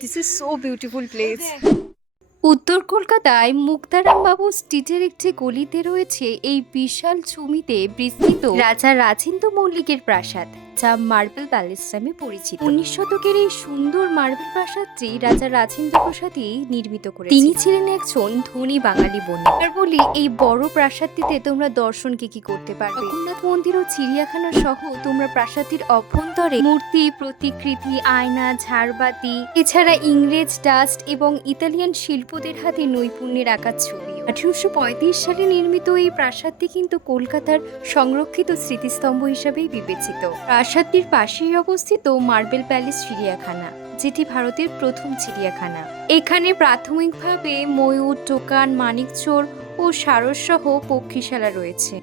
This is so beautiful place. উত্তর কলকাতায় মুক্তারামবাবু স্ট্রিটের একটি গলিতে রয়েছে এই বিশাল জমিতে বিস্তৃত রাজা রাজেন্দ্র মল্লিকের প্রাসাদ, যা মার্বেল প্যালেস নামে পরিচিত। 19 শতকের এই সুন্দর মার্বেল প্রাসাদটি রাজা রাজেন্দ্র প্রসাদই নির্মিত করেছেন। তিনি ছিলেন একজন ধনী বাঙালি বণিক। আর বলি, এই বড় প্রাসাদটিতে তোমরা দর্শন কি করতে পারবে। জগন্নাথ মন্দির ও চিড়িয়াখানা সহ তোমরা প্রাসাদটির অভ্যন্তরে মূর্তি, প্রতিকৃতি, আয়না, ঝাড়বাতি, এছাড়া ইংরেজ, ডাস্ট এবং ইতালিয়ান শিল্পদের হাতে নৈপুণ্যের আঁকা ছবি। 1835 সালে নির্মিত এই প্রাসাদটি কিন্তু কলকাতার সংরক্ষিত স্মৃতিস্তম্ভ হিসাবেই বিবেচিত। প্রাসাদটির পাশেই অবস্থিত মার্বেল প্যালেস চিড়িয়াখানা, যেটি ভারতের প্রথম চিড়িয়াখানা। এখানে প্রাথমিকভাবে ময়ূর, টোকান, মানিকচোর ও সারস সহ পক্ষীশালা রয়েছে।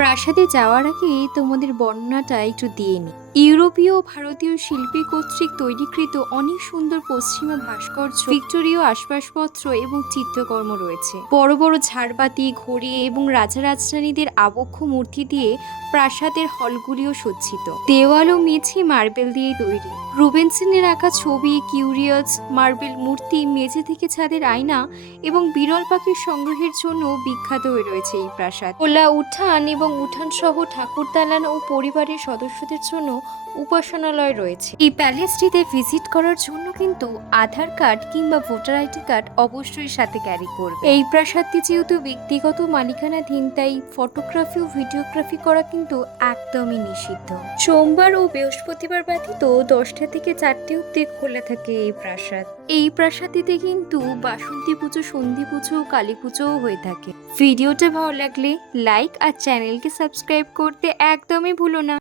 প্রাসাদে যাওয়ার আগে তোমাদের বর্ণনাটা একটু দিয়ে নিই। ইউরোপীয় ও ভারতীয় শিল্পী কর্তৃক তৈরিকৃত অনেক সুন্দর পশ্চিমা ভাস্কর্য, ভিক্টোরীয় আসবাবপত্র এবং চিত্রকর্ম রয়েছে। বড় বড় ঝাড়বাতি, ঘড়ি এবং রাজা রাজরানীদের আবক্ষ মূর্তি দিয়ে প্রাসাদের হলগুলিও সজ্জিত। দেওয়াল ও মেঝে মার্বেল দিয়ে তৈরি। রুবেনসেনের আঁকা ছবি, কিউরিয়াস মার্বেল মূর্তি, মেঝে থেকে ছাদের আয়না এবং বিরল পাখির সংগ্রহের জন্য বিখ্যাত হয়ে রয়েছে এই প্রাসাদ। খোলা উঠান এবং উঠান সহ ঠাকুর দালান ও পরিবারের সদস্যদের জন্য উপাসনালয় রয়েছে। এই প্যালেসটিতে ভিজিট করার জন্য কিন্তু আধার কার্ড কিংবা ভোটার আইডি কার্ড অবশ্যই সাথে ক্যারি করবে। এই প্রাসাদটি যেহেতু ব্যক্তিগত মালিকানাধীন, তাই ফটোগ্রাফি ও ভিডিওগ্রাফি করা কিন্তু একদমই নিষিদ্ধ। সোমবার ও বৃহস্পতিবার ব্যতীত 10টা থেকে 4টে অবধি খোলা থাকে এই প্রাসাদ। এই প্রাসাদটিতে কিন্তু বাসন্তী পুজো, সন্ধি পুজো ও কালী পুজোও হয়ে থাকে। ভিডিওটা ভালো লাগলে লাইক আর চ্যানেলকে সাবস্ক্রাইব করতে একদমই ভুলো না।